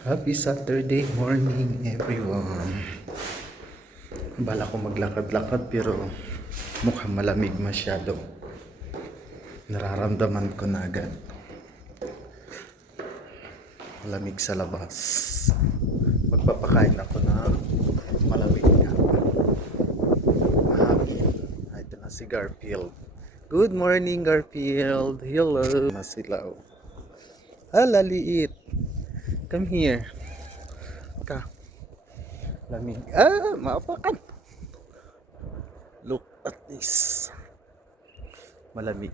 Happy Saturday morning everyone. Bala ko maglakad-lakad pero mukhang malamig masyado. Nararamdaman ko na agad. Malamig sa labas. Magpapakain ako ng malamig nga. Ito na si Garfield. Good morning Garfield. Hello. Nasilaw. Hala liit. Come here. Ka. Lamig. Maapakan. Look at this. Malamig.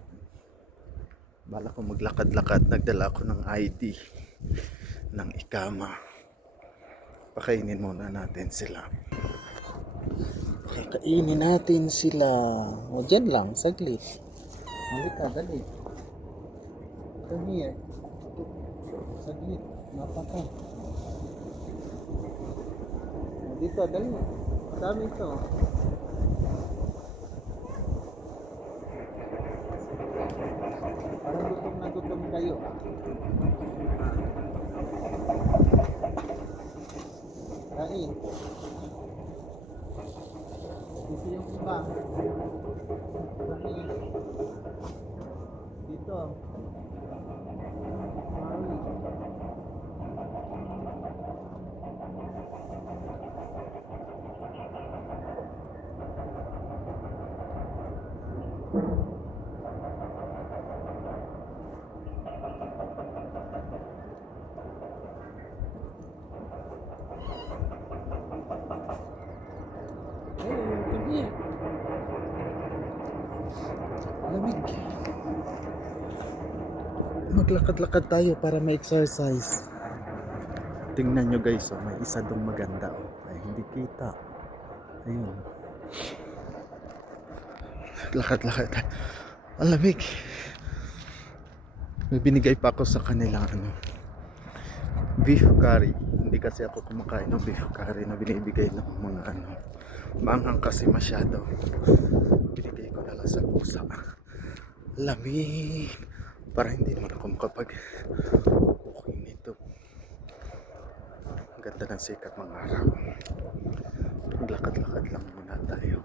Bala ko maglakad-lakad. Nagdala ako ng ID. Ng ikama. Pakainin muna natin sila. Kakainin natin sila. O dyan lang. Saglit. Halika, dali. Come here. Saglit. Maapakan. Dito, dali. Madami ito. Parang gutom na gutom kayo. Kain. Dito yung iba. Kain. Dito. Mari. Lamig. Maglakad-lakad tayo para ma-exercise. Tingnan nyo guys, may isa dong maganda. Ay, hindi kita. Ayun. Lakad-lakad. Ang lamig. May binigay pa ako sa kanila beef curry. Hindi kasi ako kumakain ng beef curry na binibigay ng mga maanghang kasi masyado. Binigay ko na lang sa pusa. Lamig. Para hindi naman ako makapag-booking nito. Ang ganda ng sikat mga araw. Maglakad-lakad lang muna tayo.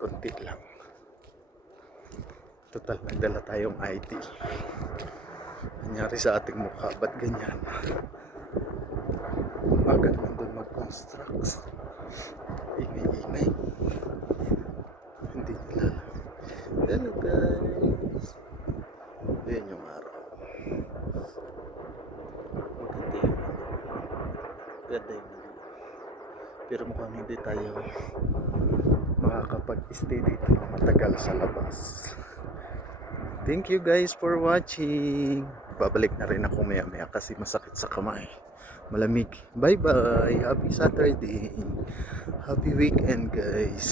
Konti lang. Total, nagdala tayong ID. Nangyari sa ating mukha, ba't ganyan? Umaga naman doon mag-construct. Ingay-ingay. Hindi nila. Hello guys. Ayan yung araw. Maganda yung pero mukhang hindi tayo makakapag-stay dito ng matagal sa labas. Thank you guys for watching. Babalik na rin ako maya-maya kasi masakit sa kamay. Malamig. Bye bye. Happy Saturday. Happy weekend guys.